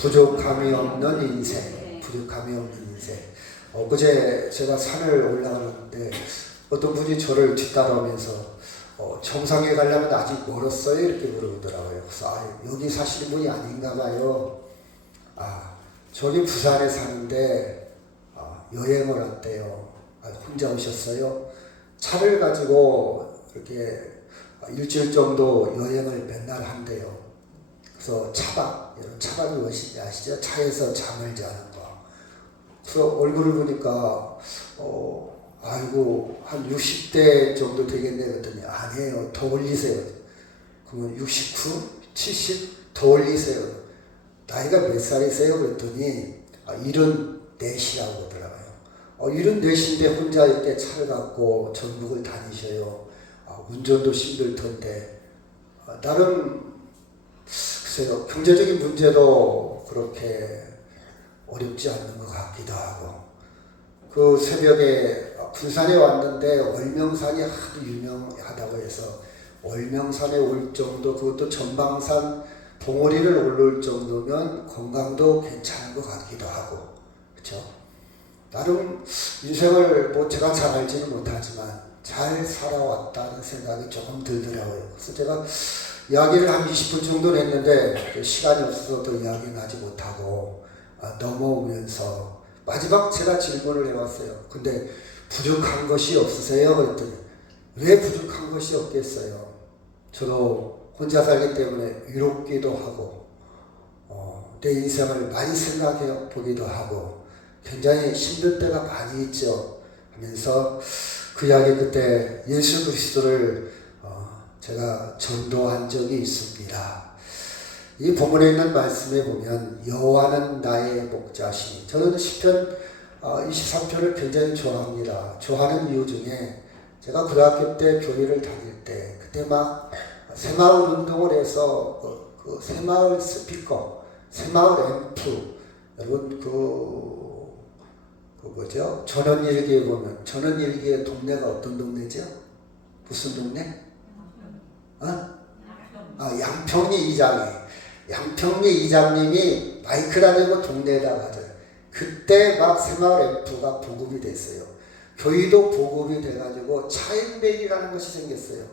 부족함이 없는 인생, 부족함이 없는 인생. 어제 제가 산을 올라가는데 어떤 분이 저를 뒤따라오면서 정상에 가려면 아직 멀었어요? 이렇게 물어보더라고요. 그래서 여기 사시는 분이 아닌가 봐요. 저기 부산에 사는데 여행을 왔대요. 혼자 오셨어요? 차를 가지고 이렇게 일주일 정도 여행을 맨날 한대요. 그래서 차박, 여러분 차박이 무엇인지 아시죠? 차에서 잠을 자는 거. 그래서 얼굴을 보니까 아이고 한 60대 정도 되겠네 그랬더니 아니에요. 더 올리세요. 그러면 69, 70 더 올리세요. 나이가 몇 살이세요? 그랬더니 74이라고 하더라고요. 74인데 혼자 이렇게 차를 갖고 전국을 다니셔요. 운전도 힘들 텐데 나름 글쎄요, 경제적인 문제도 그렇게 어렵지 않는 것 같기도 하고. 그 새벽에 군산에 왔는데 월명산이 하도 유명하다고 해서 월명산에 올 정도, 그것도 전방산 봉우리를 올릴 정도면 건강도 괜찮은 것 같기도 하고, 그렇죠? 나름 인생을 뭐 제가 잘 알지는 못하지만 잘 살아왔다는 생각이 조금 들더라고요. 그래서 제가 이야기를 한 20분 정도 했는데 시간이 없어서 더 이야기는 하지 못하고 넘어오면서 마지막 제가 질문을 해왔어요. 근데 부족한 것이 없으세요? 그랬더니 왜 부족한 것이 없겠어요? 저도 혼자 살기 때문에 위롭기도 하고 내 인생을 많이 생각해 보기도 하고 굉장히 힘들 때가 많이 있죠. 하면서 그 이야기 그때 예수 그리스도를 제가 전도한 적이 있습니다. 이 본문에 있는 말씀에 보면 여호와는 나의 목자시니, 저는 시편 23편을 굉장히 좋아합니다. 좋아하는 이유 중에 제가 고등학교 때 교회를 다닐 때 그때 막 새마을 운동을 해서 그 새마을 스피커, 새마을 앰프, 여러분 그 뭐죠? 전원일기에 보면 전원일기의 동네가 어떤 동네죠? 무슨 동네? 양평리 이장이. 양평리 이장님이 마이크를 대고 동네에다 가져요. 그때 막 새마을 앰프가 보급이 됐어요. 교회도 보급이 돼가지고 차인벨이라는 것이 생겼어요.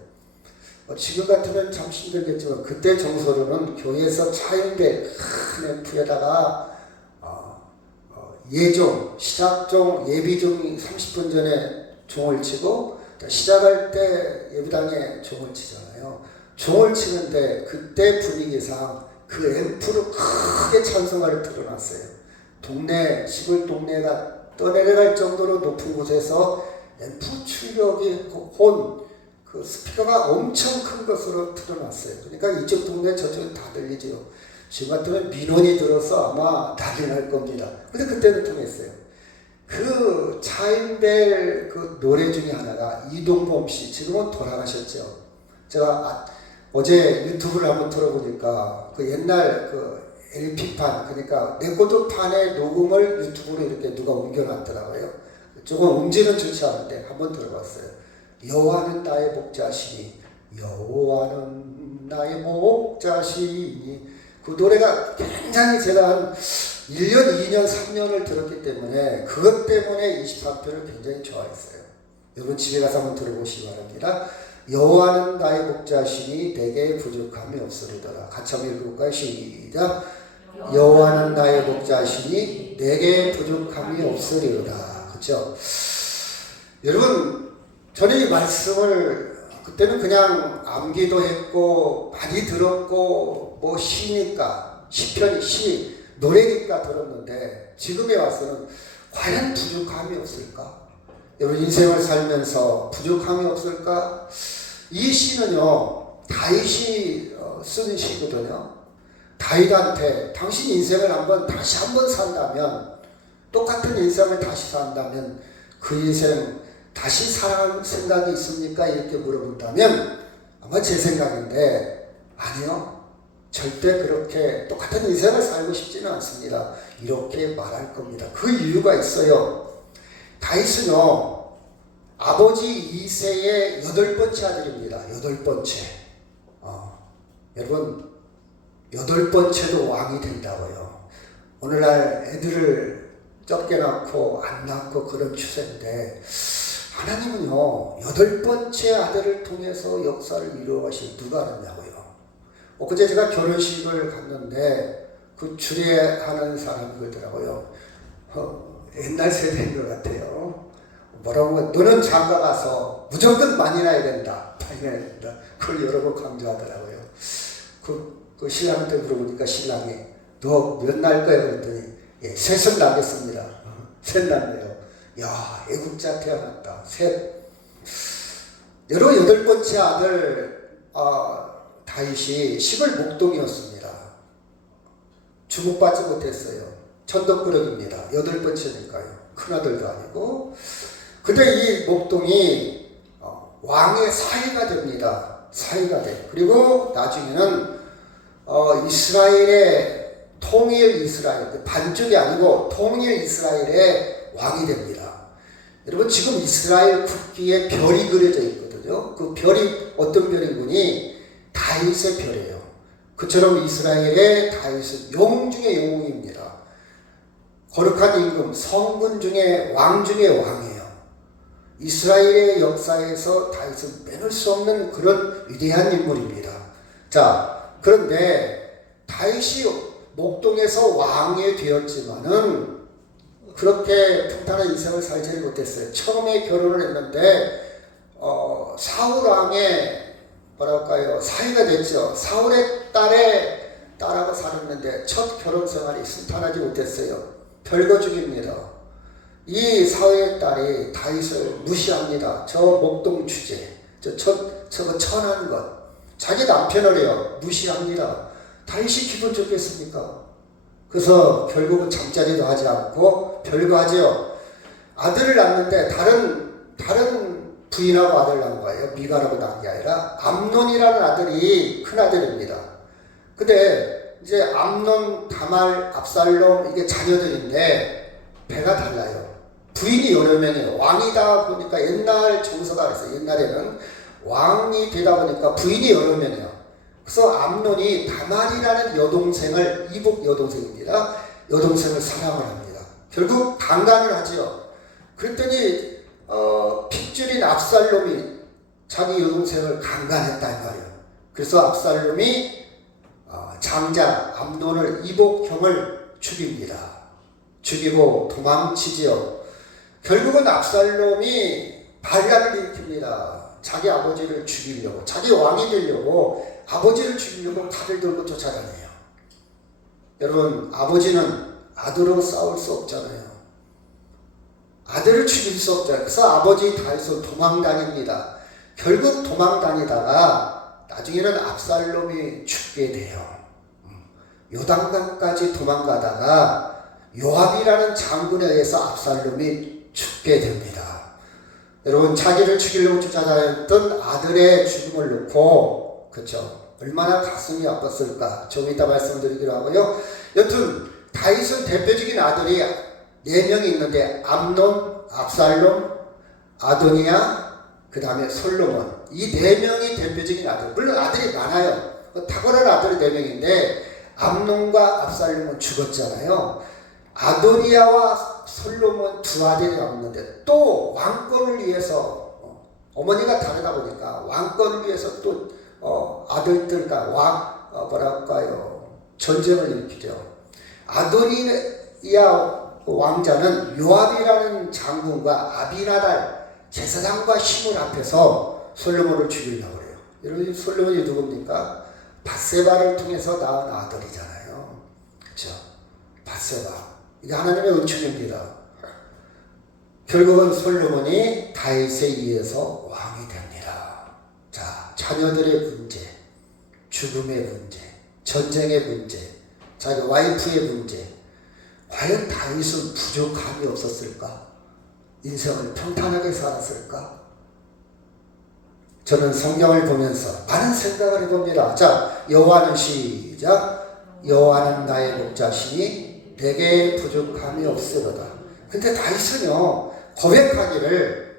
지금 같으면 참 힘들겠지만 그때 정서로는 교회에서 차인벨 큰 앰프에다가 예종, 시작종, 예비종이 30분 전에 종을 치고 시작할 때 예배당에 종을 치잖아요. 종을 치는데 그때 분위기상 그 앰프로 크게 찬송가를 틀어놨어요. 동네, 시골 동네가 떠내려갈 정도로 높은 곳에서 앰프 출력이 그 스피커가 엄청 큰 것으로 틀어놨어요. 그러니까 이쪽 동네 저쪽에 다 들리죠. 지금 같으면 민원이 들어서 아마 난리 날 겁니다. 근데 그때는 통했어요. 그 차인벨 그 노래 중에 하나가 이동범 씨, 지금은 돌아가셨죠. 제가 어제 유튜브를 한번 들어보니까 그 옛날 그 LP판, 그러니까 레코드판의 녹음을 유튜브로 이렇게 누가 옮겨놨더라고요. 조금 음질은 좋지 않은데 한번 들어봤어요. 여호와는 나의 목자시니, 여호와는 나의 목자시니. 그 노래가 굉장히 제가 한 1년, 2년, 3년을 들었기 때문에 그것 때문에 23편을 굉장히 좋아했어요. 여러분 집에 가서 한번 들어보시기 바랍니다. 여호와는 나의 목자시니 내게 부족함이 없으리더라. 같이 한번 읽어볼까요? 시작. 여호와는 나의 목자시니 내게 부족함이 없으리로다. 그렇죠? 여러분 저는 이 말씀을 그때는 그냥 암기도 했고 많이 들었고 뭐 시니까 시편이 시 노래니까 들었는데 지금에 와서는 과연 부족함이 없을까? 여러분 인생을 살면서 부족함이 없을까? 이 시는요 다윗이 쓴 시거든요. 다윗한테 당신 인생을 다시 한번 산다면, 똑같은 인생을 다시 산다면 그 인생 다시 살아갈 생각이 있습니까? 이렇게 물어본다면 아마 제 생각인데 아니요. 절대 그렇게 똑같은 인생을 살고 싶지는 않습니다. 이렇게 말할 겁니다. 그 이유가 있어요. 다윗은요 아버지 이새의 8번째 아들입니다. 8번째. 여러분 8번째도 왕이 된다고요. 오늘날 애들을 적게 낳고 안 낳고 그런 추세인데 하나님은요 8번째 아들을 통해서 역사를 이루어가신 누가 아느냐고요. 그제 제가 결혼식을 갔는데 그 주례하는 사람이 그러더라고요. 옛날 세대인 것 같아요. 뭐라고 너는 장가 가서 무조건 많이 나야 된다. 많이 나야 된다. 그걸 여러 번 강조하더라고요. 그 신랑한테 물어보니까 신랑이 너 몇 날 거야? 그랬더니 셋은 나겠습니다. 셋 낳네요. 야, 애국자 태어났다. 셋. 여러 8번째 아들 다윗이 시골 목동이었습니다. 주목받지 못했어요. 천덕꾸러기입니다. 8번째니까요. 큰아들도 아니고. 근데 이 목동이 왕의 사위가 됩니다. 사위가 돼. 그리고 나중에는 이스라엘의 통일 이스라엘, 반쪽이 아니고 통일 이스라엘의 왕이 됩니다. 여러분 지금 이스라엘 국기에 별이 그려져 있거든요. 그 별이 어떤 별이군이 다윗의 별이에요. 그처럼 이스라엘의 다윗은 영웅 중의 영웅입니다. 거룩한 임금, 성군 중에 왕 중의 왕이에요. 이스라엘의 역사에서 다윗은 빼놓을 수 없는 그런 위대한 인물입니다. 자, 그런데 다윗이 목동에서 왕이 되었지만은 그렇게 평탄한 인생을 살지 못했어요. 처음에 결혼을 했는데 사울 왕의 뭐랄까요 사위가 됐죠. 사울의 딸하고 살았는데 첫 결혼 생활이 순탄하지 못했어요. 별거 중입니다. 이 사울의 딸이 다윗을 무시합니다. 저 목동 주제, 저거 천한 것, 자기 남편을요 무시합니다. 다윗이 기분 좋겠습니까? 그래서 결국은 잠자리도 하지 않고 별거 하죠. 아들을 낳는데 다른 부인하고 아들 낳은 거예요. 미가라고 낳은 게 아니라 암논이라는 아들이 큰 아들입니다. 근데 이제 암논, 다말, 압살롬 이게 자녀들인데 배가 달라요. 부인이 여러 명이에요. 왕이다 보니까 옛날 정서가 그랬어요. 옛날에는 왕이 되다 보니까 부인이 여러 명이에요. 그래서 암논이 다말이라는 여동생을, 이복 여동생입니다. 여동생을 사랑을 합니다. 결국 강간을 하죠. 그랬더니 핏줄인 압살롬이 자기 여동생을 강간했단 말이에요. 그래서 압살롬이 장자 암논을 이복형을 죽입니다. 죽이고 도망치지요. 결국은 압살롬이 반란을 일으킵니다. 자기 아버지를 죽이려고, 자기 왕이 되려고 아버지를 죽이려고 칼을 들고 쫓아다녀요. 여러분, 아버지는 아들로 싸울 수 없잖아요. 아들을 죽일 수 없잖아요. 그래서 아버지 다윗은 도망다닙니다. 결국 도망다니다가 나중에는 압살롬이 죽게 돼요. 요단강까지 도망가다가 요압이라는 장군에 의해서 압살롬이 죽게 됩니다. 여러분, 자기를 죽이려고 쫓아다녔던 아들의 죽음을 놓고 그렇죠. 얼마나 가슴이 아팠을까. 좀 이따 말씀드리기로 하고요. 여튼 다윗은 대표적인 아들이 4명이 있는데 암논, 압살롬, 아도니아, 그 다음에 솔로몬. 이 4명이 대표적인 아들. 물론 아들이 많아요. 탁월한 아들이 4명인데 암논과 압살롬은 죽었잖아요. 아도니아와 솔로몬 2 아들이 남았는데 또 왕권을 위해서 어머니가 다르다 보니까 왕권을 위해서 또 아들들과 전쟁을 일으키죠. 아도니아 왕자는 요압이라는 장군과 아비나달 제사장과 시물 앞에서 솔로몬을 죽이려고 해요. 여러분, 솔로몬이 누굽니까? 밧세바를 통해서 낳은 아들이잖아요. 그렇죠? 밧세바. 이게 하나님의 은총입니다. 결국은 솔로몬이 다윗에 의해서 왕이 됩니다. 자, 자녀들의 문제, 죽음의 문제, 전쟁의 문제, 자기 와이프의 문제. 과연 다윗은 부족함이 없었을까? 인생을 평탄하게 살았을까? 저는 성경을 보면서 많은 생각을 해봅니다. 자, 여호와는 시작. 여호와는 나의 목자시니 내게 부족함이 없으로다. 근데 다윗은요 고백하기를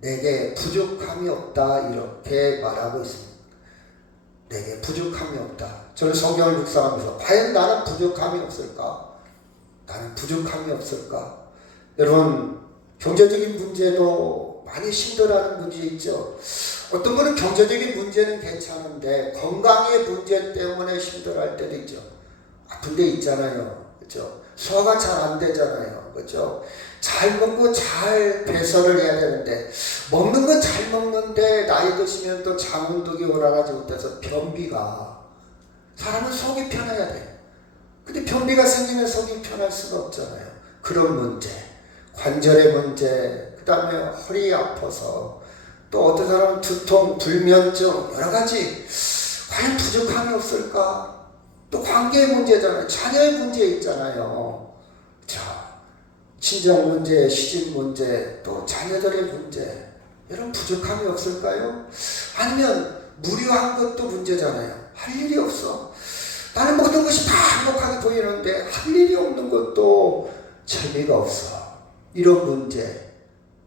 내게 부족함이 없다 이렇게 말하고 있습니다. 내게 부족함이 없다. 저는 성경을 묵상하면서 과연 나는 부족함이 없을까? 나는 부족함이 없을까? 여러분, 경제적인 문제도 많이 힘들어하는 문제 있죠. 어떤 분은 경제적인 문제는 괜찮은데 건강의 문제 때문에 힘들어할 때도 있죠. 아픈 데 있잖아요. 그렇죠? 소화가 잘 안 되잖아요. 그렇죠? 잘 먹고 잘 배설을 해야 되는데 먹는 건 잘 먹는데 나이 드시면 또 장운동이 오라가지 못해서 변비가, 사람은 속이 편해야 돼. 근데 변비가 생기면 속이 편할 수가 없잖아요. 그런 문제, 관절의 문제, 그 다음에 허리 아파서, 또 어떤 사람은 두통, 불면증, 여러 가지. 과연 부족함이 없을까? 또 관계의 문제잖아요. 자녀의 문제 있잖아요. 자, 친정 문제, 시집 문제, 또 자녀들의 문제. 여러분, 부족함이 없을까요? 아니면 무료한 것도 문제잖아요. 할 일이 없어. 나는 모든 것이 다 행복하게 보이는데 할 일이 없는 것도 재미가 없어. 이런 문제.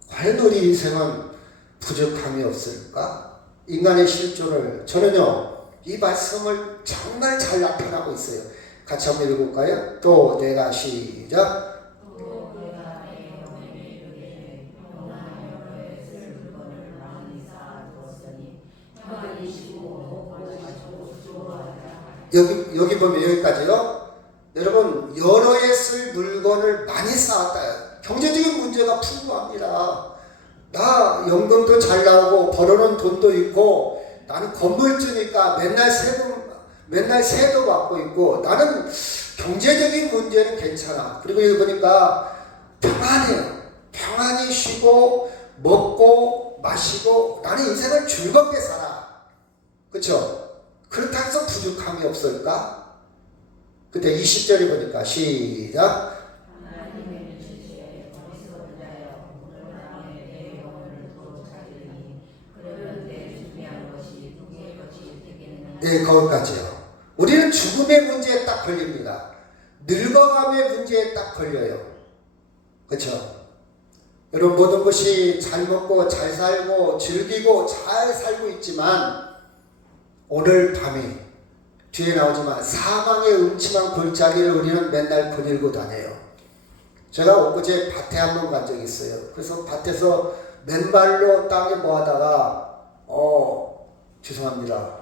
과연 우리 인생은 부족함이 없을까? 인간의 실존을, 저는요, 이 말씀을 정말 잘 나타나고 있어요. 같이 한번 읽어볼까요? 또 내가 시작. 여기 보면 여기까지요. 여러분, 여러 해 쓸 물건을 많이 쌓았다. 경제적인 문제가 풍부합니다. 나 연금도 잘 나오고 벌어놓은 돈도 있고 나는 건물주니까 맨날 세도 받고 있고 나는 경제적인 문제는 괜찮아. 그리고 여기 보니까 평안해요. 평안히 쉬고 먹고 마시고 나는 인생을 즐겁게 살아. 그렇죠? 그렇다고 해서 부족함이 없을까? 그때 20절에 보니까 시작. 네, 거기까지요. 우리는 죽음의 문제에 딱 걸립니다. 늙어감의 문제에 딱 걸려요. 그렇죠? 여러분, 모든 것이 잘 먹고 잘 살고 즐기고 잘 살고 있지만 오늘 밤이 뒤에 나오지만 사망의 음침한 골짜기를 우리는 맨날 거닐고 다녀요. 제가 엊그제 밭에 한번 간 적이 있어요. 그래서 밭에서 맨발로 땅에 뭐 하다가 죄송합니다.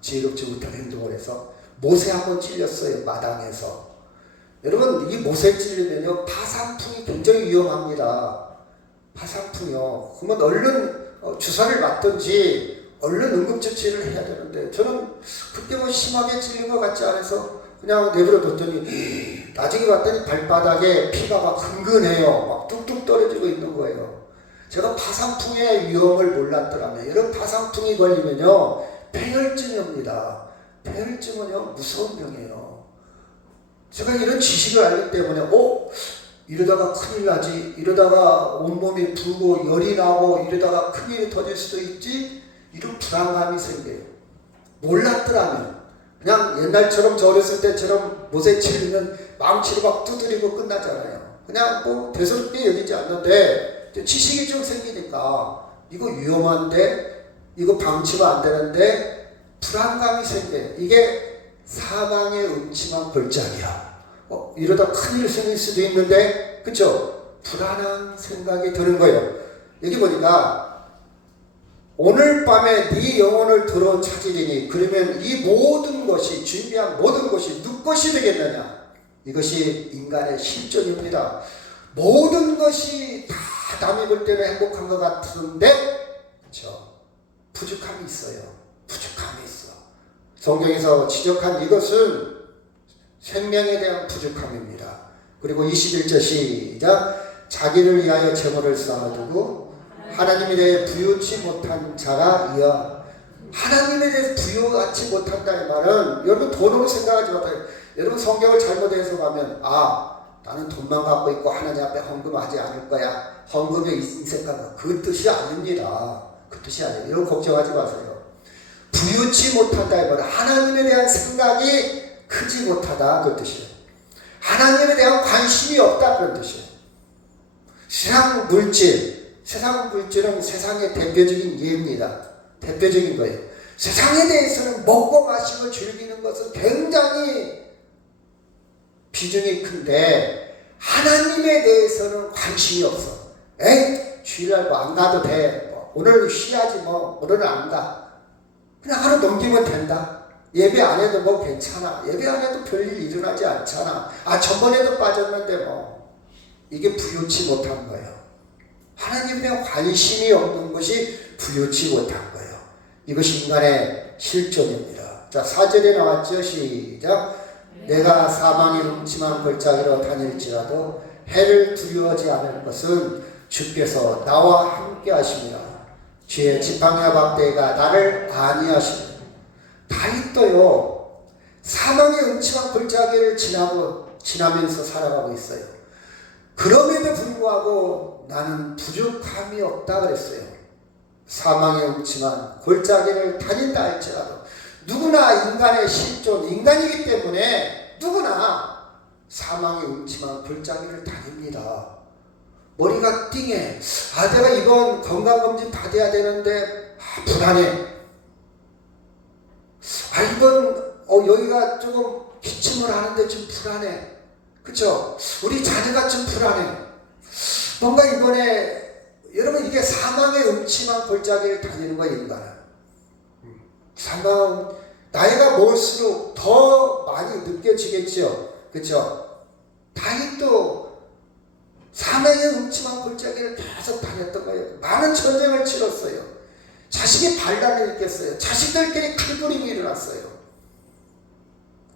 지혜롭지 못한 행동을 해서 못에 한번 찔렸어요. 마당에서. 여러분, 이 못에 찔리면요 파상풍이 굉장히 위험합니다. 파상풍이요. 그러면 얼른 주사를 맞든지 얼른 응급처치를 해야 되는데 저는 그때 뭐 심하게 찔린 것 같지 않아서 그냥 내버려 뒀더니 나중에 봤더니 발바닥에 피가 막 흥건해요. 막 뚝뚝 떨어지고 있는 거예요. 제가 파상풍의 위험을 몰랐더라면, 여러분, 파상풍이 걸리면요 폐혈증이 옵니다. 폐혈증은요 무서운 병이에요. 제가 이런 지식을 알기 때문에 이러다가 큰일 나지, 이러다가 온몸이 붓고 열이 나고 이러다가 큰일이 터질 수도 있지, 이런 불안감이 생겨요. 몰랐더라면 그냥 옛날처럼 저 어렸을 때처럼 못에 찔리면 망치로 막 두드리고 끝나잖아요. 그냥 뭐 대수롭게 여기지 않는데 지식이 좀 생기니까 이거 위험한데, 이거 방치가 안 되는데 불안감이 생겨요. 이게 사망의 음침한 골짜기야. 이러다 큰일 생길 수도 있는데, 그쵸? 불안한 생각이 드는 거예요. 여기 보니까 오늘 밤에 네 영혼을 들어 찾으리니 그러면 이 모든 것이, 준비한 모든 것이 누구 것이 되겠느냐? 이것이 인간의 실존입니다. 모든 것이 다 남이 볼 때는 행복한 것 같은데, 그쵸? 부족함이 있어요. 부족함이 있어. 성경에서 지적한 이것은 생명에 대한 부족함입니다. 그리고 21절 시작. 자기를 위하여 재물을 쌓아두고 하나님에 대해 부유치 못한 자가 이어. 하나님에 대해서 부유하지 못한다는 말은 여러분 돈으로 생각하지 못해요. 여러분 성경을 잘못 해석하면 나는 돈만 갖고 있고 하나님 앞에 헌금하지 않을 거야. 헌금의 인색하다. 그 뜻이 아닙니다. 그 뜻이 아니에요. 이런 걱정하지 마세요. 부유치 못한다 이 말은 하나님에 대한 생각이 크지 못하다 그 뜻이에요. 하나님에 대한 관심이 없다 그런 뜻이에요. 세상 물질은 세상의 대표적인 예입니다. 대표적인 거예요. 세상에 대해서는 먹고 마시고 즐기는 것은 굉장히 비중이 큰데 하나님에 대해서는 관심이 없어. 에이, 주일날 뭐 안 가도 돼. 뭐 오늘은 쉬야지 뭐. 오늘은 안 가. 그냥 하루 넘기면 된다. 예배 안 해도 뭐 괜찮아. 예배 안 해도 별일 일어나지 않잖아. 아, 저번에도 빠졌는데 뭐. 이게 부유치 못한 거예요. 하나님에 대한 관심이 없는 것이 부유치 못한 거예요. 이것이 인간의 실존입니다. 자, 4절에 나왔죠. 시작. 내가 사망의 음침한 골짜기로 다닐지라도 해를 두려워하지 않을 것은 주께서 나와 함께 하심이라. 주의 지팡이와 막대가 나를 안위하시며. 다윗도요, 사망의 음침한 골짜기를 지나면서 살아가고 있어요. 그럼에도 불구하고 나는 부족함이 없다 그랬어요. 사망의 음침한 골짜기를 다닌다 할지라도 누구나 인간의 실존, 인간이기 때문에 누구나 사망의 음침한 골짜기를 다닙니다. 머리가 띵해. 아, 내가 이번 건강검진 받아야 되는데 불안해. 아, 이번 여기가 조금 기침을 하는데 좀 불안해. 그쵸? 우리 자녀가 좀 불안해. 뭔가 이번에 여러분, 이게 사망의 음침한 골짜기를 다니는 거예요, 인간은. 사망은 나이가 먹을수록 더 많이 느껴지겠죠. 그쵸? 다윗도 사망의 음침한 골짜기를 계속 다녔던 거예요. 많은 전쟁을 치렀어요. 자식이 반란을 일으켰어요. 자식들끼리 칼부림이 일어났어요.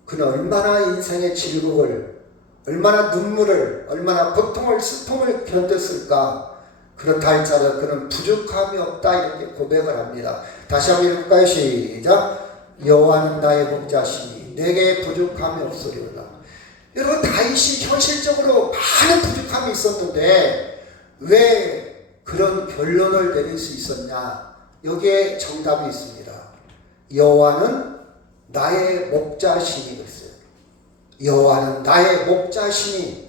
그는 얼마나 인생의 질곡을, 얼마나 눈물을, 얼마나 고통을, 슬픔을 견뎠을까. 그렇다 할지라도 그는 부족함이 없다 이렇게 고백을 합니다. 다시 한번 읽을까요? 시작. 여호와는 나의 목자시니 내게 부족함이 없으리로다. 여러분, 다윗이 현실적으로 많은 부족함이 있었는데 왜 그런 결론을 내릴 수 있었냐? 여기에 정답이 있습니다. 여호와는 나의 목자시니 그랬어요. 여호와는 나의 목자시니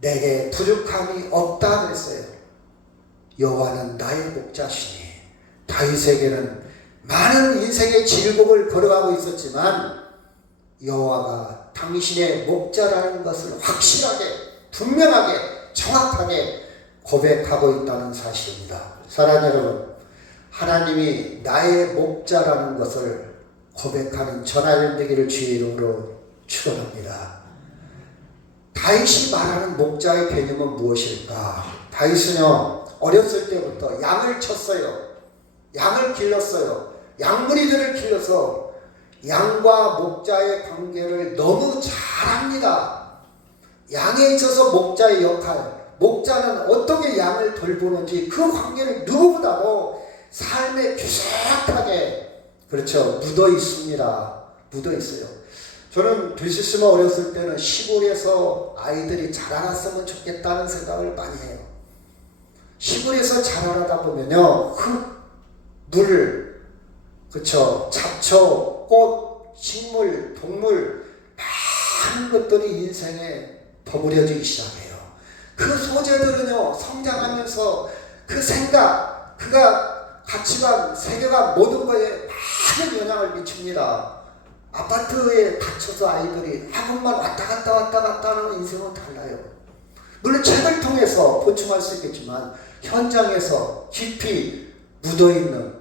내게 부족함이 없다 그랬어요. 여호와는 나의 목자시니. 다윗에게는 많은 인생의 질곡을 걸어가고 있었지만 여호와가 당신의 목자라는 것을 확실하게, 분명하게, 정확하게 고백하고 있다는 사실입니다. 사랑하는 여러분, 하나님이 나의 목자라는 것을 고백하는 전하연 되기를 주의 이름으로 축원합니다. 다윗이 말하는 목자의 개념은 무엇일까? 다윗은요, 어렸을 때부터 양을 쳤어요. 양을 길렀어요. 양무리들을 길러서 양과 목자의 관계를 너무 잘합니다. 양에 있어서 목자의 역할, 목자는 어떻게 양을 돌보는지 그 관계를 누구보다도 삶에 규석하게, 그렇죠, 묻어 있습니다. 묻어 있어요. 저는 들시스마 어렸을 때는 시골에서 아이들이 자라났으면 좋겠다는 생각을 많이 해요. 시골에서 자라나다 보면요, 흙, 물, 그쵸, 잡초, 꽃, 식물, 동물, 많은 것들이 인생에 버무려지기 시작해요. 그 소재들은요, 성장하면서 그 생각, 그가 가치관, 세계관, 모든 거에 많은 영향을 미칩니다. 아파트에 갇혀서 아이들이 학원만 왔다 갔다 하는 인생은 달라요. 물론 책을 통해서 보충할 수 있겠지만 현장에서 깊이 묻어있는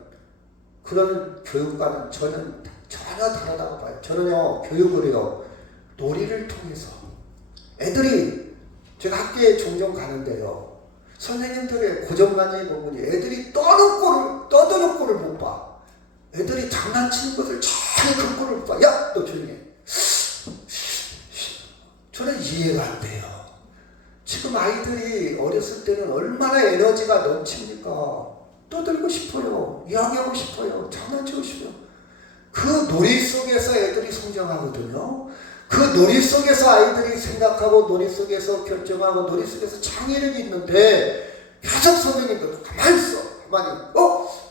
그런 교육과는 저는 전혀 다르다고 봐요. 저는요, 교육을요, 놀이를 통해서 애들이, 제가 학교에 종종 가는데요, 선생님들의 고정관념이 보면 애들이 떠드는 꼴을 못 봐. 애들이 장난치는 것을 전혀 그 꼴을 못 봐. 야, 너 조용히 해. 저는 이해가 안 돼요. 지금 아이들이 어렸을 때는 얼마나 에너지가 넘칩니까? 떠들고 싶어요. 이야기하고 싶어요. 장난치고 싶어요. 그 놀이 속에서 애들이 성장하거든요. 그 놀이 속에서 아이들이 생각하고 놀이 속에서 결정하고 놀이 속에서 창의력이 있는데 계속 선생님도 가만히 있어. 가만히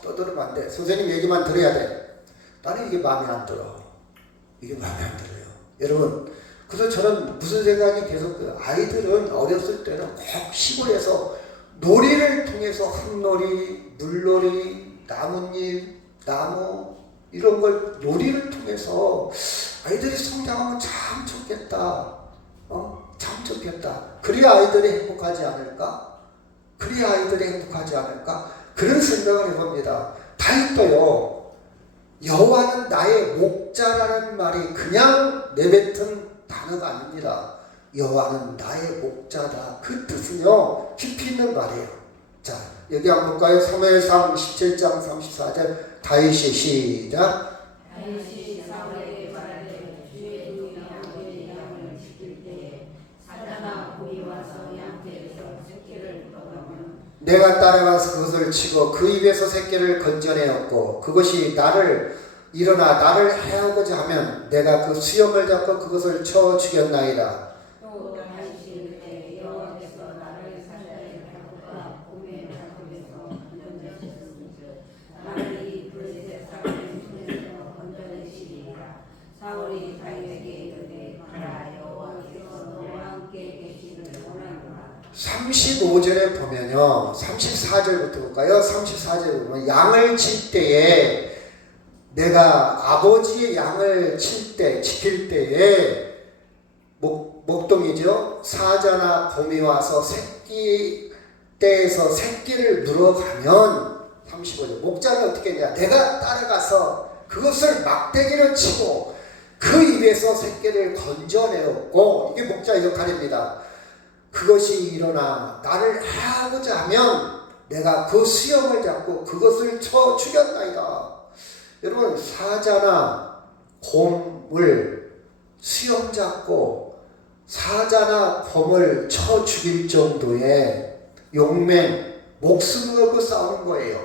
떠들면 안 돼. 선생님 얘기만 들어야 돼. 나는 이게 마음에 안 들어. 이게 마음에 안 들어요. 여러분, 그래서 저는 무슨 생각이 계속, 아이들은 어렸을 때는 꼭 시골에서 놀이를 통해서 흙놀이, 물놀이, 나뭇잎, 나무 이런 걸 놀이를 통해서 아이들이 성장하면 참 좋겠다. 참 좋겠다. 그래야 아이들이 행복하지 않을까? 그래야 아이들이 행복하지 않을까? 그런 생각을 해봅니다. 다윗도요, 여호와는 나의 목자라는 말이 그냥 내뱉은 단어가 아닙니다. 여호와는 나의 목자다. 그 뜻은요, 깊이 있는 말이에요. 자, 여기 한번 볼까요? 사무엘상 17장 34절 다윗이 시작. 다윗이 사울에게 말하되 주의 종이 양의 양을 지킬 때에 사자나 곰이 와서 양떼에서 새끼를 먹으면 내가 따라가서 그것을 치고 그 입에서 새끼를 건져내었고 그것이 나를 일어나 나를 해하고자 하면 내가 그 수염을 잡고 그것을 쳐 죽였나이다. 또 다윗이 이르되 여호와께서 나를 사자의 발톱과 곰의 발톱에서 건져내셨은즉 나를 이 블레셋 사람의 손에서 건져내시리라. 사울이 다윗에게 이르되 가라 여호와께서 너와 함께 계시기를 원하노라. 35절에 보면요, 34절부터 볼까요? 34절에 보면 양을 칠 때에 내가 아버지의 양을 칠 때, 지킬 때에 목동이죠. 사자나 곰이 와서 새끼 떼에서 새끼를 물어가면 35절 목자는 어떻게 했냐? 내가 따라가서 그것을 막대기로 치고 그 입에서 새끼를 건져내었고, 이게 목자의 역할입니다. 그것이 일어나 나를 해하고자 하면 내가 그 수염을 잡고 그것을 쳐 죽였나이다. 여러분, 사자나 곰을 수염 잡고 사자나 곰을 쳐 죽일 정도의 용맹, 목숨 걸고 싸우는 거예요.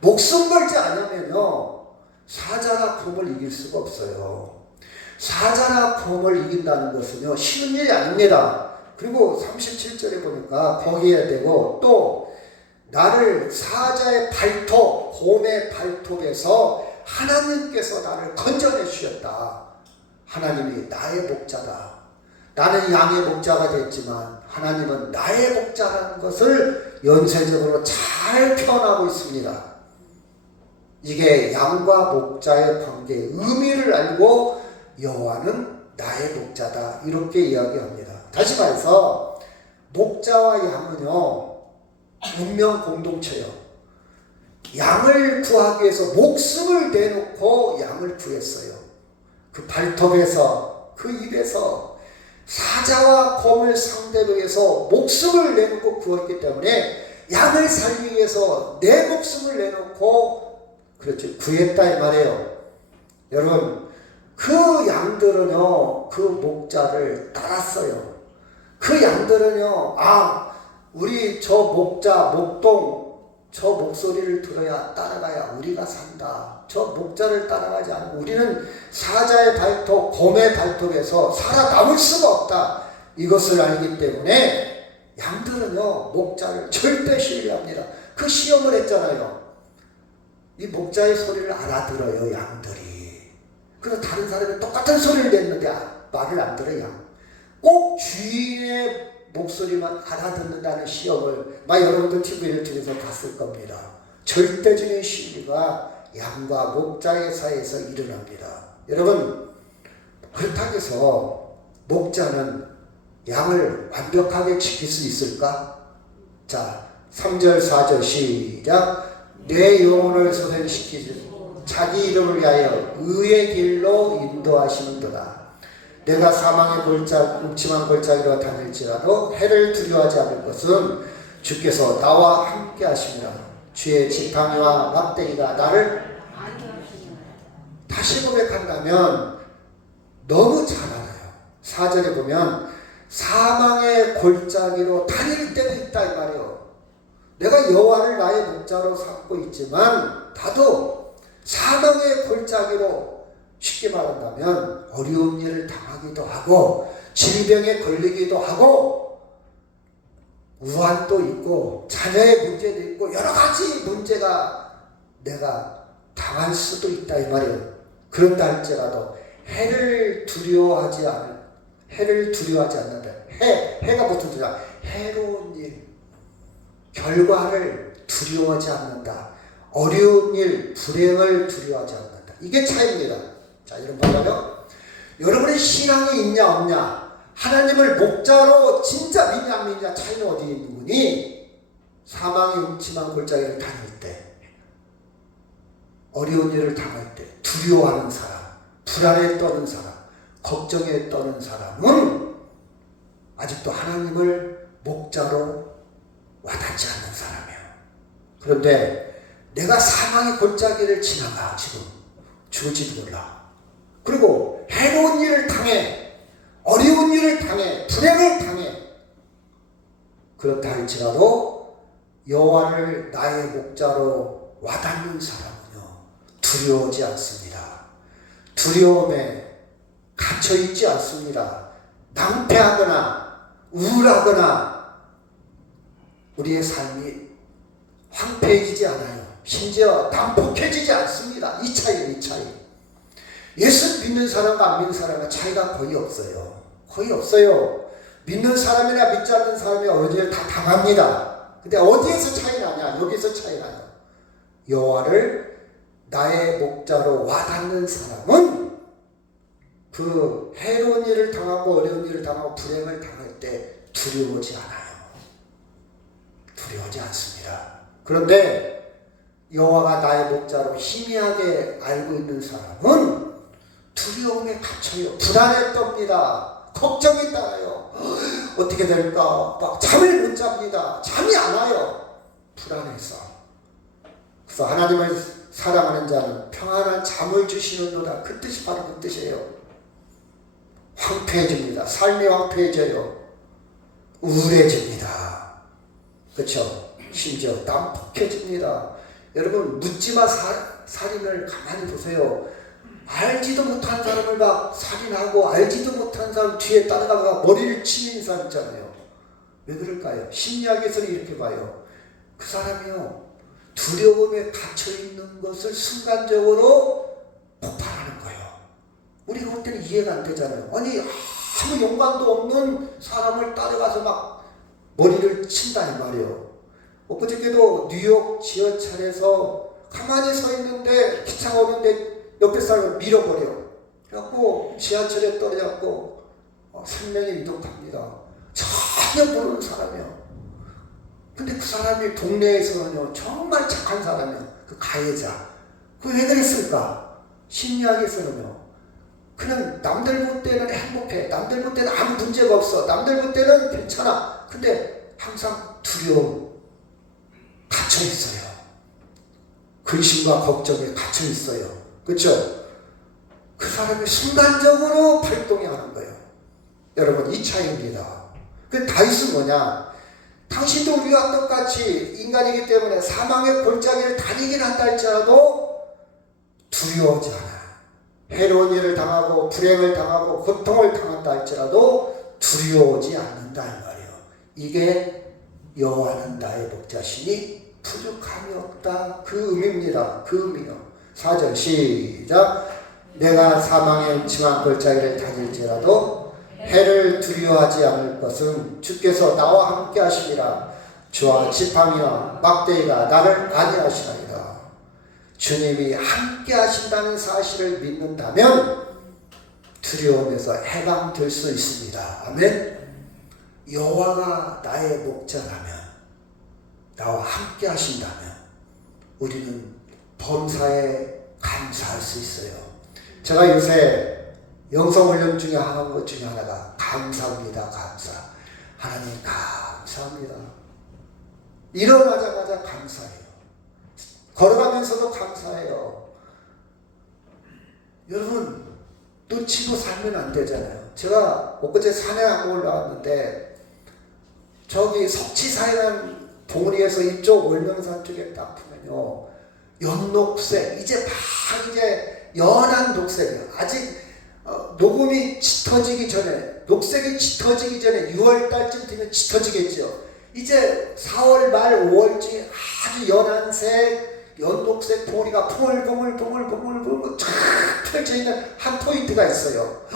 목숨 걸지 않으면요, 사자나 곰을 이길 수가 없어요. 사자나 곰을 이긴다는 것은요, 쉬운 일이 아닙니다. 그리고 37절에 보니까 거기에 되고 또 나를 사자의 발톱, 곰의 발톱에서 하나님께서 나를 건져내 주셨다. 하나님이 나의 목자다. 나는 양의 목자가 됐지만 하나님은 나의 목자라는 것을 연쇄적으로 잘 표현하고 있습니다. 이게 양과 목자의 관계의 의미를 알고 여호와는 나의 목자다, 이렇게 이야기합니다. 다시 말해서 목자와 양은요, 운명 공동체요. 양을 구하기 위해서 목숨을 내놓고 양을 구했어요. 그 발톱에서, 그 입에서 사자와 곰을 상대로 해서 목숨을 내놓고 구했기 때문에 양을 살리기 위해서 내 목숨을 내놓고, 그렇죠, 구했다 이 말이에요. 여러분, 그 양들은요, 그 목자를 따랐어요. 그 양들은요, 우리 저 목자, 목동, 저 목소리를 들어야 따라가야 우리가 산다. 저 목자를 따라가지 않고 우리는 사자의 발톱, 곰의 발톱에서 살아남을 수가 없다. 이것을 알기 때문에 양들은요, 목자를 절대 신뢰합니다. 그 시험을 했잖아요. 이 목자의 소리를 알아들어요, 양들이. 그래서 다른 사람이 똑같은 소리를 냈는데 말을 안 들어요. 꼭 주인의 목소리만 알아듣는다는 시험을 여러분들 TV를 통해서 봤을 겁니다. 절대적인 신뢰가 양과 목자의 사이에서 일어납니다. 여러분, 그렇다고 해서 목자는 양을 완벽하게 지킬 수 있을까? 자, 3절 4절 시작. 내 영혼을 소생시키지 자기 이름을 위하여 의의 길로 인도하시는도다. 내가 사망의 골짜, 음침한 골짜기로 다닐지라도 해를 두려워하지 않을 것은 주께서 나와 함께 하시니라. 주의 지팡이와 막대기가 나를. 다시 고백한다면 너무 잘 알아요. 4절에 보면 사망의 골짜기로 다닐 때도 있다 이 말이에요. 내가 여호와를 나의 목자로 삼고 있지만 나도 사망의 골짜기로, 쉽게 말한다면 어려운 일을 당하기도 하고 질병에 걸리기도 하고 우환도 있고 자녀의 문제도 있고 여러 가지 문제가 내가 당할 수도 있다 이 말이에요. 그런다 할지라도 해를 두려워하지 않는다. 해가 보통 두려워. 해로운 일, 결과를 두려워하지 않는다. 어려운 일, 불행을 두려워하지 않는다. 이게 차이입니다. 자, 여러분 봐봐요. 여러분의 신앙이 있냐 없냐, 하나님을 목자로 진짜 믿냐 안 믿냐 차이는 어디에 있는 거니? 사망의 음침한 골짜기를 다닐 때, 어려운 일을 당할 때 두려워하는 사람, 불안에 떠는 사람, 걱정에 떠는 사람은 아직도 하나님을 목자로 와닿지 않는 사람이에요. 그런데 내가 사망의 골짜기를 지나가 지금 죽을지도 몰라. 그리고 해로운 일을 당해, 어려운 일을 당해, 불행을 당해. 그렇다 할지라도 여호와를 나의 목자로 와닿는 사람은요 두려워하지 않습니다. 두려움에 갇혀있지 않습니다. 낭패하거나 우울하거나 우리의 삶이 황폐해지지 않아요. 심지어 난폭해지지 않습니다. 이 차이예요, 이 차이. 예수 믿는 사람과 안 믿는 사람과 차이가 거의 없어요. 거의 없어요. 믿는 사람이나 믿지 않는 사람이 어느 일 다 당합니다. 근데 어디에서 차이 나냐? 여기서 차이 나요. 여호와를 나의 목자로 와닿는 사람은 그 해로운 일을 당하고 어려운 일을 당하고 불행을 당할 때 두려워하지 않아요. 두려워하지 않습니다. 그런데 여호와가 나의 목자로 희미하게 알고 있는 사람은 두려움에 갇혀요. 불안에 떱니다. 걱정이 따라요. 어떻게 될까? 막 잠을 못 잡니다. 잠이 안 와요. 불안해서. 그래서 하나님을 사랑하는 자는 평안한 잠을 주시는도다. 그 뜻이 바로 그 뜻이에요. 황폐해집니다. 삶이 황폐해져요. 우울해집니다. 그렇죠? 심지어 난폭해집니다. 여러분 묻지마 살인을 가만히 보세요. 알지도 못한 사람을 막 살인하고 알지도 못한 사람 뒤에 따라가가 머리를 치는 사람 있잖아요. 왜 그럴까요? 심리학에서는 이렇게 봐요. 그 사람이요 두려움에 갇혀있는 것을 순간적으로 폭발하는 거예요. 우리가 볼 때는 이해가 안 되잖아요. 아니 아무 연관도 없는 사람을 따라가서 막 머리를 친다 이 말이에요. 엊그저께도 뉴욕 지하철에서 가만히 서 있는데 기차가 오는데 옆에 사람을 밀어버려. 그래갖고 지하철에 떨어져갖고 생명이 이동합니다. 전혀 모르는 사람이요. 근데 그 사람이 동네에서는요 정말 착한 사람이요. 그 가해자. 그 왜 그랬을까? 심리학에서는요. 그냥 남들 볼 때는 행복해. 남들 볼 때는 아무 문제가 없어. 남들 볼 때는 괜찮아. 근데 항상 두려움 갇혀 있어요. 근심과 걱정에 갇혀 있어요. 그렇죠? 그 사람이 순간적으로 발동이 하는 거예요. 여러분 이 차이입니다. 그 다윗은 뭐냐? 당신도 우리와 똑같이 인간이기 때문에 사망의 골짜기를 다니긴 한다 할지라도 두려워하지 않아요. 해로운 일을 당하고 불행을 당하고 고통을 당한다 할지라도 두려워하지 않는다 이 말이에요. 이게 여호와는 나의 목자시니 부족함이 없다. 그 의미입니다. 그 의미요. 4절 시작. 내가 사망의 음침한 골짜기를 다닐지라도 해를 두려워하지 않을 것은 주께서 나와 함께 하시리라. 주와 지팡이와 막대기가 나를 안위하시나이다. 주님이 함께 하신다는 사실을 믿는다면 두려움에서 해방될 수 있습니다. 아멘. 여호와가 나의 목자라면 나와 함께 하신다면 우리는 범사에 감사할 수 있어요. 제가 요새 영성훈련 중에 하는 것 중에 하나가 감사합니다. 감사. 하나님 감사합니다. 일어나자마자 감사해요. 걸어가면서도 감사해요. 여러분 놓치고 살면 안 되잖아요. 제가 엊그제 산에 한번 올라왔는데 저기 석치사이라는 봉우리에서 이쪽 월명산 쪽에 딱 보면요 연녹색 이제 연한 녹색이에요. 아직 녹음이 짙어지기 전에 녹색이 짙어지기 전에 6월달쯤 되면 짙어지겠죠. 이제 4월 말 5월쯤에 아주 연한색 연녹색 봉우리가 봉글봉글 쫙 펼쳐있는 한 포인트가 있어요.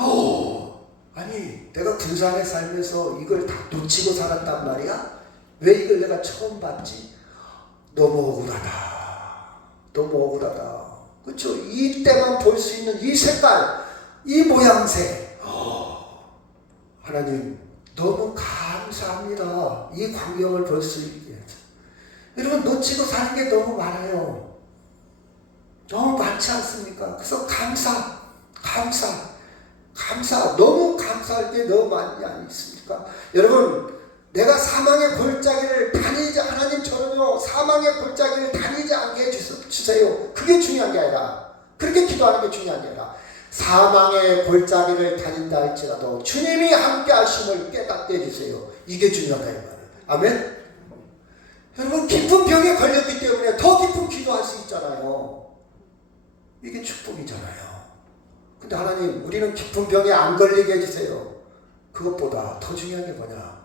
아니 내가 군산에 살면서 이걸 다 놓치고 살았단 말이야? 왜 이걸 내가 처음 봤지? 너무 억울하다. 그렇죠? 이때만 볼 수 있는 이 색깔, 이 모양새. 하나님 너무 감사합니다. 이 광경을 볼 수 있게 해서. 여러분 놓치고 사는 게 너무 많아요. 너무 많지 않습니까? 그래서 감사 너무 감사할 게 너무 많지 않습니까? 여러분 내가 사망의 골짜기를 다니지 하나님 저는요 사망의 골짜기를 다니지 않게 해주세요. 그게 중요한 게 아니라 그렇게 기도하는 게 중요한 게 아니라 사망의 골짜기를 다닌다 할지라도 주님이 함께 하심을 깨닫게 해주세요. 이게 중요하다 이 말이에요. 아멘. 여러분 깊은 병에 걸렸기 때문에 더 깊은 기도할 수 있잖아요. 이게 축복이잖아요. 근데 하나님 우리는 깊은 병에 안 걸리게 해주세요. 그것보다 더 중요한 게 뭐냐,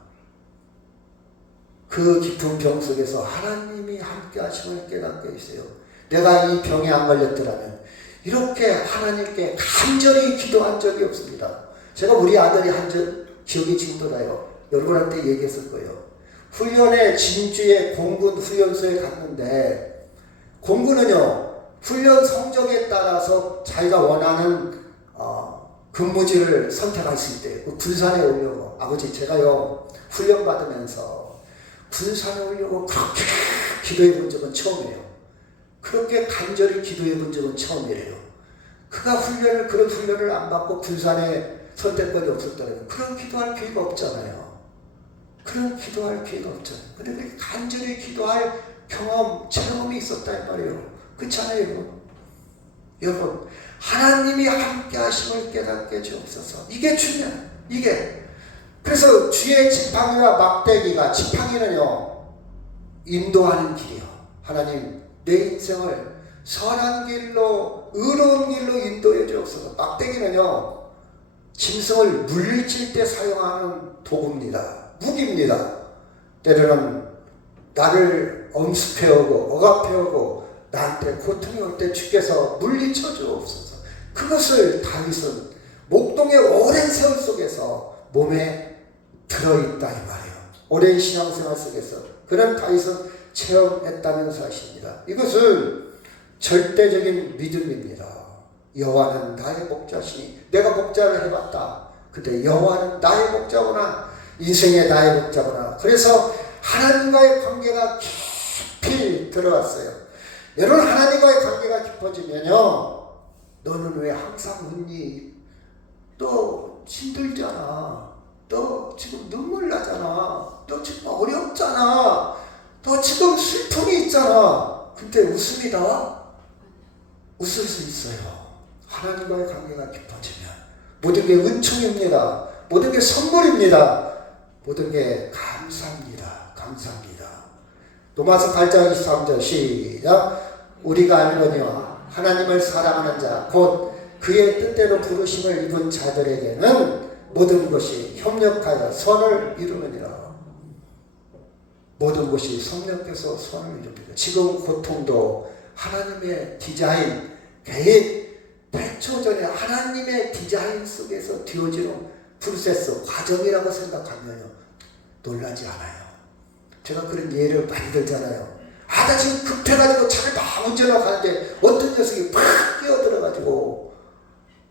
그 깊은 병 속에서 하나님이 함께 하심을 깨닫게 해주세요. 내가 이 병에 안 걸렸더라면 이렇게 하나님께 간절히 기도한 적이 없습니다. 제가 우리 아들이 한 적 기억이 지금도 나요. 여러분한테 얘기했을 거예요. 훈련에 진주의 공군 훈련소에 갔는데 공군은요 훈련 성적에 따라서 자기가 원하는 근무지를 선택할 수 있대요. 그 군산에 오려고 아버지 제가요 훈련 받으면서 군산에 오려고 그렇게 기도해 본 적은 처음이에요. 그렇게 간절히 기도해 본 적은 처음이래요. 그가 그런 훈련을 안 받고 군산에 선택권이 없었다면 그런 기도할 기회가 없잖아요. 그런 기도할 기회가 없잖아요. 근데 그렇게 간절히 기도할 체험이 있었다 이 말이에요. 그렇지 않아요 여러분? 여러분 하나님이 함께 하심을 깨닫게 주옵소서. 이게 중요해요. 이게 그래서 주의 지팡이와 막대기가, 지팡이는요 인도하는 길이요. 하나님 내 인생을 선한 길로 의로운 길로 인도해 주옵소서. 막대기는요 짐승을 물리칠 때 사용하는 도구입니다. 무기입니다. 때로는 나를 엄습해오고 억압해오고 나한테 고통이 올 때 주께서 물리쳐 주옵소서. 그것을 다윗은 목동의 오랜 세월 속에서 몸에 들어있다 이 말이에요. 오랜 신앙생활 속에서 그런 다윗은 체험했다는 사실입니다. 이것은 절대적인 믿음입니다. 여호와는 나의 목자시니, 내가 목자를 해봤다. 근데 여호와는 나의 목자구나. 인생의 나의 목자구나. 그래서 하나님과의 관계가 깊이 들어갔어요. 여러분 하나님과의 관계가 깊어지면요 너는 왜 항상 웃니? 너 힘들잖아. 너 지금 눈물 나잖아. 너 지금 어렵잖아. 너 지금 슬픔이 있잖아. 근데 웃음이 나와? 웃을 수 있어요. 하나님과의 관계가 깊어지면 모든 게 은총입니다. 모든 게 선물입니다. 모든 게 감사합니다. 감사합니다. 로마서 8장 23절 시작. 우리가 알거니와 하나님을 사랑하는 자 곧 그의 뜻대로 부르심을 입은 자들에게는 모든 것이 협력하여 선을 이루느니라. 모든 것이 협력해서 선을 이룹니다. 지금 고통도 하나님의 디자인, 계획, 태초전에 하나님의 디자인 속에서 되어지는 프로세스, 과정이라고 생각하면 놀라지 않아요. 제가 그런 예를 많이 들잖아요. 나 지금 급해가지고 차를 막 운전하고 가는데 어떤 녀석이 팍 끼어들어가지고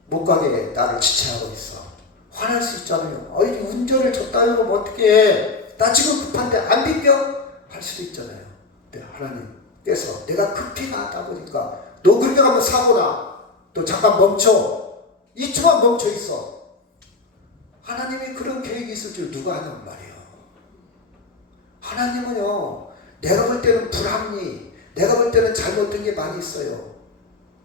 못 가게 나를 지체하고 있어. 화날 수 있잖아요. 운전을 줬다 이러면 어떡해. 나 지금 급한데 안 비켜? 할 수도 있잖아요. 근데 하나님께서 내가 급히 가다 보니까 너 그렇게 가면 사고나. 너 잠깐 멈춰. 2초만 멈춰 있어. 하나님이 그런 계획이 있을 줄 누가 아냔 말이에요. 하나님은요 내가 볼 때는 불합리, 내가 볼 때는 잘못된 게 많이 있어요.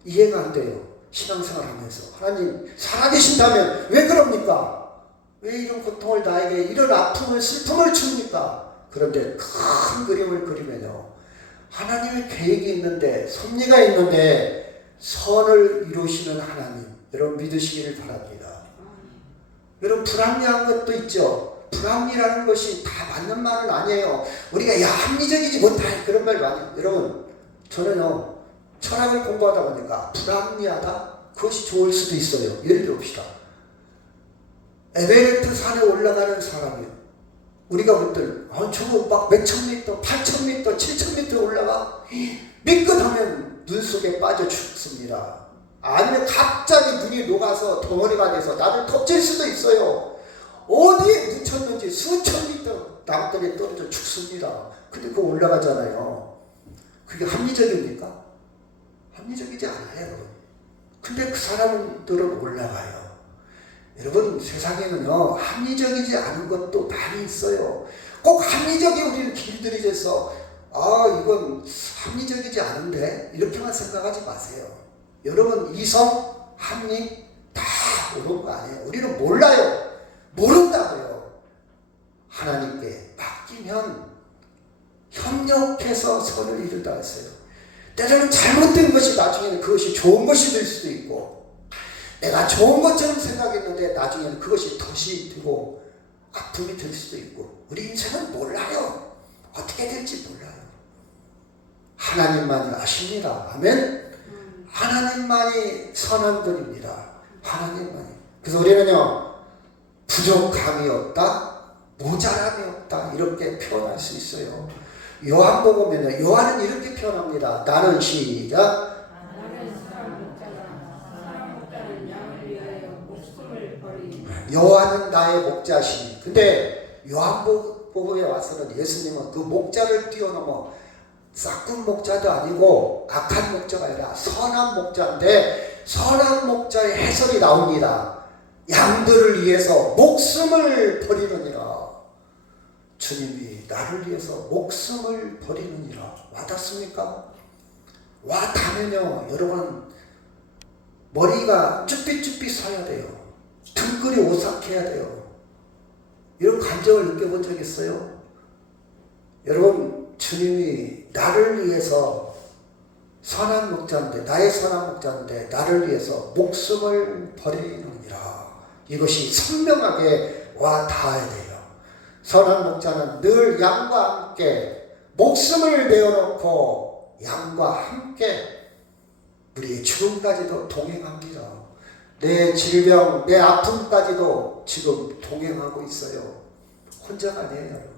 이해가 안 돼요. 신앙생활 하면서 하나님 살아계신다면 왜 그럽니까? 왜 이런 고통을 나에게, 이런 아픔을, 슬픔을 줍니까? 그런데 큰 그림을 그리면요 하나님의 계획이 있는데, 섭리가 있는데 선을 이루시는 하나님, 여러분 믿으시기를 바랍니다. 여러분 불합리한 것도 있죠. 불합리라는 것이 다 맞는 말은 아니에요. 우리가 합리적이지 못할 그런 말도 아니에요. 여러분 저는요 철학을 공부하다 보니까 불합리하다? 그것이 좋을 수도 있어요. 예를 들어봅시다. 에베레스트 산에 올라가는 사람이요. 우리가 그때 저거 막 몇천 미터, 8천 미터, 7천 미터 올라가 미끄하면 눈 속에 빠져 죽습니다. 아니면 갑자기 눈이 녹아서 덩어리가 돼서 나를 덮칠 수도 있어요. 어디에 묻혔는지 수천 미터 땅덩이에 떨어져 죽습니다. 근데 그거 올라가잖아요. 그게 합리적입니까? 합리적이지 않아요, 여러분. 근데 그 사람들은 올라가요. 여러분, 세상에는요, 합리적이지 않은 것도 많이 있어요. 꼭 합리적이 우리는 길들이 돼서 이건 합리적이지 않은데 이렇게만 생각하지 마세요. 여러분, 이성, 합리 다 옳은 거 아니에요. 우리는 몰라요. 모른다고요. 하나님께 맡기면 협력해서 선을 이루다 했어요. 때로는 잘못된 것이 나중에는 그것이 좋은 것이 될 수도 있고, 내가 좋은 것처럼 생각했는데 나중에는 그것이 덫이 되고 아픔이 될 수도 있고, 우리 인생은 몰라요. 어떻게 될지 몰라요. 하나님만이 아십니다. 아멘. 하나님만이 선한 분입니다. 하나님만이. 그래서 우리는요, 부족함이 없다, 모자람이 없다, 이렇게 표현할 수 있어요. 요한복음에는 요한은 이렇게 표현합니다. 나는 시작. 요한은 나의 목자시니. 근데 요한복음에 와서는 예수님은 그 목자를 뛰어넘어 싹군 목자도 아니고 악한 목자가 아니라 선한 목자인데, 선한 목자의 해설이 나옵니다. 양들을 위해서 목숨을 버리느니라. 주님이 나를 위해서 목숨을 버리느니라. 와닿습니까? 와닿으면요, 여러분, 머리가 쭈삣쭈삣 서야 돼요. 등골이 오싹해야 돼요. 이런 감정을 느껴본 적 있어요? 여러분, 주님이 나를 위해서 선한 목자인데, 나의 선한 목자인데 나를 위해서 목숨을 버리느니라. 이것이 선명하게 와 닿아야 돼요. 선한 목자는 늘 양과 함께 목숨을 내어놓고 양과 함께 우리의 죽음까지도 동행합니다. 내 질병, 내 아픔까지도 지금 동행하고 있어요. 혼자가 아니에요.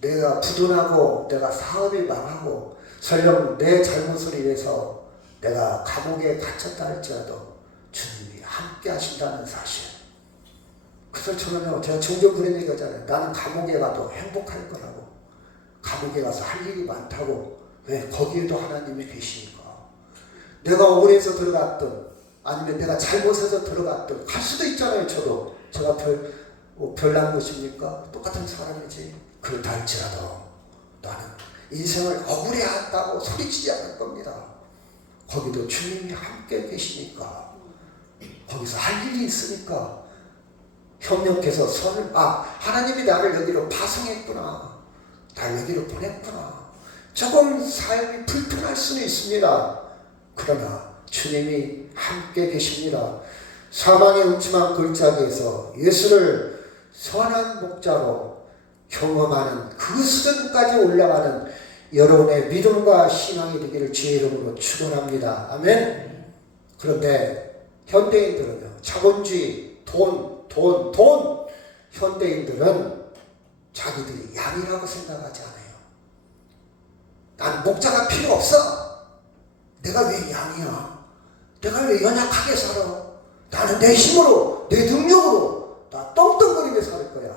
내가 부도나고 내가 사업이 망하고 설령 내 잘못을 인해서 내가 감옥에 갇혔다 할지라도 주님이 함께 하신다는 사실. 그래서 저는요, 제가 종종 그런 얘기 하잖아요. 나는 감옥에 가도 행복할 거라고. 감옥에 가서 할 일이 많다고. 왜? 거기에도 하나님이 계시니까. 내가 억울해서 들어갔든 아니면 내가 잘못해서 들어갔든 갈 수도 있잖아요. 저도. 제가 별난 것입니까? 똑같은 사람이지. 그렇다 할지라도 나는 인생을 억울해한다고 소리치지 않을 겁니다. 거기도 주님이 함께 계시니까, 거기서 할 일이 있으니까 협력해서 선을, 하나님이 나를 여기로 파송했구나, 나를 여기로 보냈구나. 조금 삶이 불편할 수는 있습니다. 그러나 주님이 함께 계십니다. 사망의 음침한 골짜기에서 예수를 선한 목자로 경험하는 그 수준까지 올라가는 여러분의 믿음과 신앙이 되기를 주의 이름으로 축원합니다. 아멘. 그런데 현대인들은요, 자본주의, 돈. 현대인들은 자기들이 양이라고 생각하지 않아요. 난 목자가 필요 없어. 내가 왜 양이야? 내가 왜 연약하게 살아? 나는 내 힘으로, 내 능력으로 나 떵떵거리며 살 거야.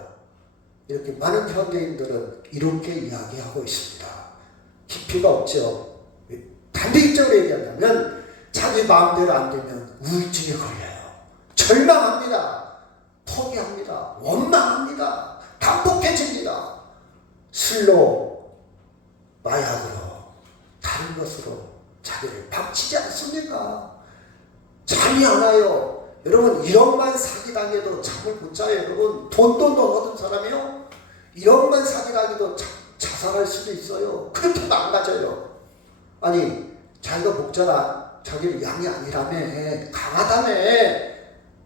이렇게 많은 현대인들은 이렇게 이야기하고 있습니다. 깊이가 없죠. 반대입적으로 얘기한다면 자기 마음대로 안 되면 우울증에 걸려요. 절망합니다. 포기합니다. 원망합니다. 단복해집니다. 술로, 마약으로, 다른 것으로 자기를 박치지 않습니까? 잠이 안 와요. 여러분, 1억만 사기당해도 잠을 못 자요. 여러분, 돈 얻은 사람이요, 1억만 사기당해도 자살할 수도 있어요. 그렇게 망가져요. 아니, 자기가 목자가 자기를 양이 아니라며, 강하다며,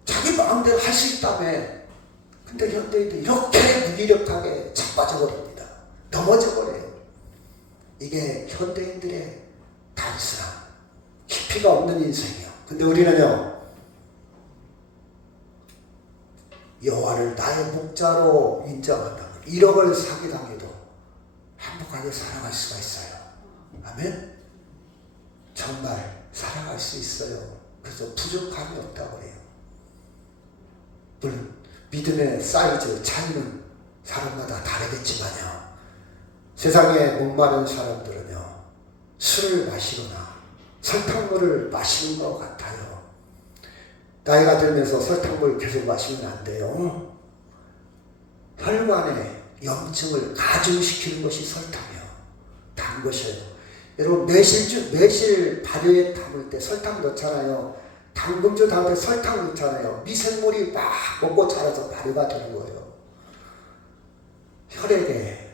자기 마음대로 할 수 있다며. 근데 현대인들 이렇게 무기력하게 자빠져 버립니다. 넘어져 버려요. 이게 현대인들의 단순한 깊이가 없는 인생이요. 근데 우리는요, 여호와를 나의 목자로 인정한다면 1억을 사기당해도 행복하게 살아갈 수가 있어요. 아멘? 정말 살아갈 수 있어요. 그래서 부족함이 없다고 해요. 물론 믿음의 사이즈 차이는 사람마다 다르겠지만요. 세상에 목마른 사람들은요, 술을 마시거나 설탕물을 마시는 것 같아요. 나이가 들면서 설탕물 계속 마시면 안 돼요. 혈관에 염증을 가중시키는 것이 설탕이에요. 단 것이에요. 여러분 매실 발효에 담을 때 설탕 넣잖아요. 당근주 담을 때 설탕 넣잖아요. 미생물이 막 먹고 자라서 발효가 되는 거예요. 혈액에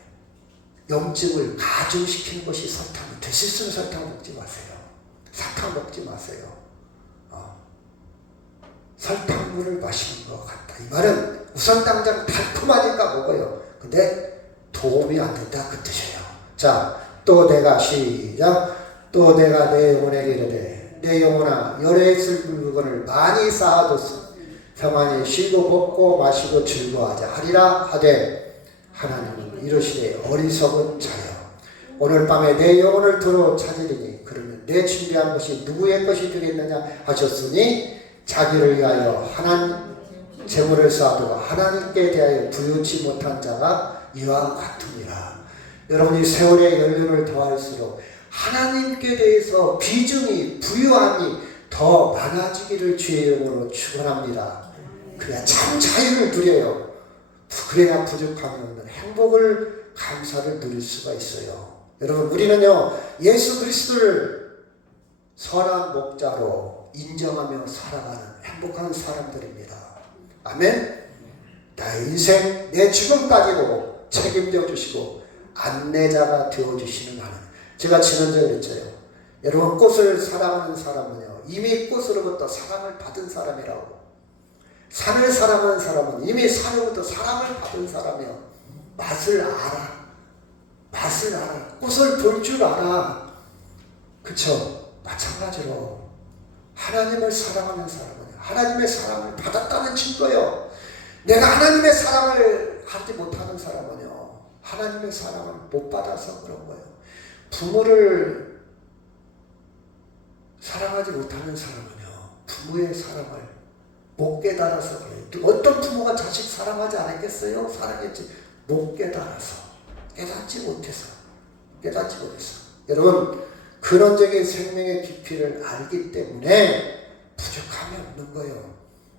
염증을 가중시키는 것이 설탕. 드실 수 있는 설탕 먹지 마세요. 사탕 먹지 마세요. 설탕물을 마시는 것 같다. 이 말은 우선 당장 달콤하니까 먹어요. 근데 도움이 안 된다 그 뜻이에요. 자, 또 내가 시작. 또 내가 내 영혼에게 이르되 내 영혼아 열에 있을 물건을 많이 쌓아뒀으니 평안히 쉬고 먹고 마시고 즐거워하자 하리라 하되 하나님은 이르시되 어리석은 자여 오늘 밤에 내 영혼을 두루 찾으리니 그러면 내 준비한 것이 누구의 것이 되겠느냐 하셨으니 자기를 위하여 하나님 재물을 쌓아두고 하나님께 대하여 부유치 못한 자가 이와 같으니라. 여러분이 세월의 연륜을 더할수록 하나님께 대해서 비중이 부유함이 더 많아지기를 주의 이름으로 축원합니다. 그래야 참 자유를 누려요. 그래야 부족함이 없는 행복을 감사를 누릴 수가 있어요. 여러분 우리는요 예수 그리스도를 선한 목자로 인정하며 살아가는 행복한 사람들입니다. 아멘. 나의 인생 내 죽음까지도 책임져 주시고 안내자가 되어주시는 하나님. 제가 지난주에 그랬죠. 여러분 꽃을 사랑하는 사람은요 이미 꽃으로부터 사랑을 받은 사람이라고. 산을 사랑하는 사람은 이미 산으로부터 사랑을 받은 사람이요. 맛을 알아. 맛을 알아. 꽃을 볼 줄 알아. 그쵸? 마찬가지로 하나님을 사랑하는 사람은 하나님의 사랑을 받았다는 증거예요. 내가 하나님의 사랑을 하지 못하는 사람은요 하나님의 사랑을 못 받아서 그런 거예요. 부모를 사랑하지 못하는 사람은요 부모의 사랑을 못 깨달아서 그래요. 어떤 부모가 자식 사랑하지 않았겠어요? 사랑했지. 못 깨달아서 깨닫지 못해서 여러분 근원적인 생명의 깊이를 알기 때문에 부족함이 없는 거예요.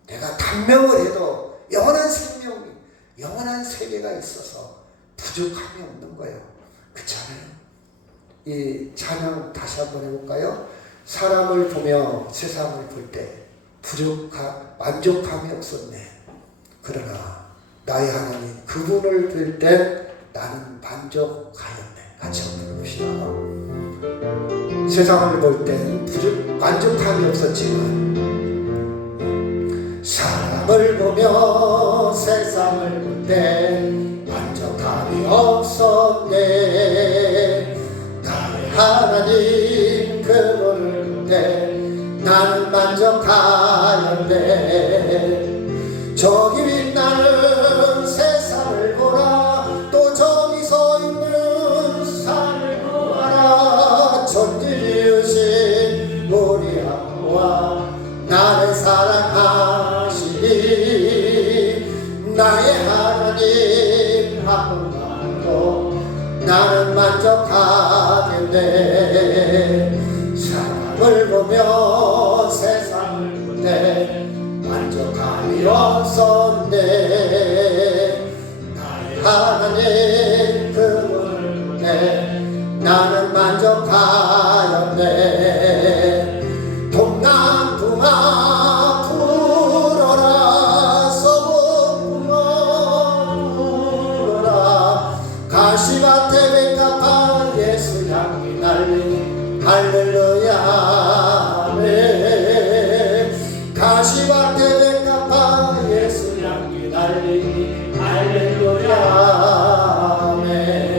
내가 단명을 해도 영원한 생명이 영원한 세계가 있어서 부족함이 없는 거예요. 그렇잖아요. 이 찬양 다시 한번 해볼까요? 사람을 보며 세상을 볼 때 만족함이 없었네. 그러나 나의 하나님 그분을 볼 때 나는 만족하였네. 같이 한번 해봅시다. 세상을 볼 때 만족함이 없었지만 사람을 보며 세상을 볼 때 만족함이 없었네. 나의 하나님 그분을 볼 때 나는 만족하였네. 저기 빛나는 세상을 보라. 또 저기 서 있는 산을 보아라. 천지지으신 우리 아버지와 나를 사랑하시니 나의 하나님 한 분만으로 나는 만족하겠네. 사람을 보며 세상을 볼 때 만족함이 없었네. 나의 하나님 그분을 볼 때 나는 만족하였네. 동남풍아 불어라. 서북풍아 불어라. 가시밭에 백합한 예수 향기 날리니 할렐루야 아멘. 가시밭에 백합한 예수 향기 날리니 할렐루야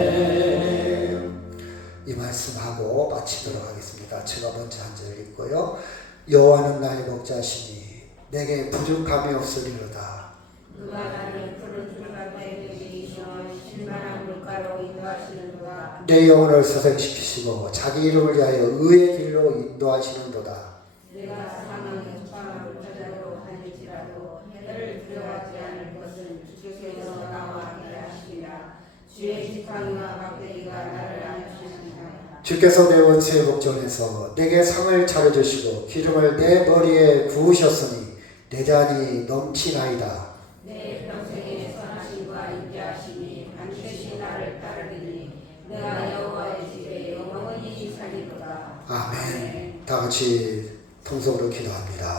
아멘. 이 말씀하고 마치도록 하겠습니다. 제가 먼저 한 절 읽고요. 여호와는 나의 목자시니 내게 부족함이 없으리로다. 그가 나를 푸른 풀가에 이르시어 신만한 물가로 인도하시는도다. 내 영혼을 소생시키시고 자기 이름을 위하여 의의 길로 인도하시는도다. 내가 사망의 흑암을 찾아도 달릴지라도 해를 두려워하지 지팡이와 막대기가 나를 안으시느니라. 주께서 내 원수의 목전에서 내게 상을 차려주시고 기름을 내 머리에 부으셨으니 내 잔이 넘치나이다. 내 평생의 선하심과 인자하심이 반드시 나를 따르리니 내가 여호와의 집에 영원히 살리로다. 아멘. 다 같이 통성으로 기도합니다.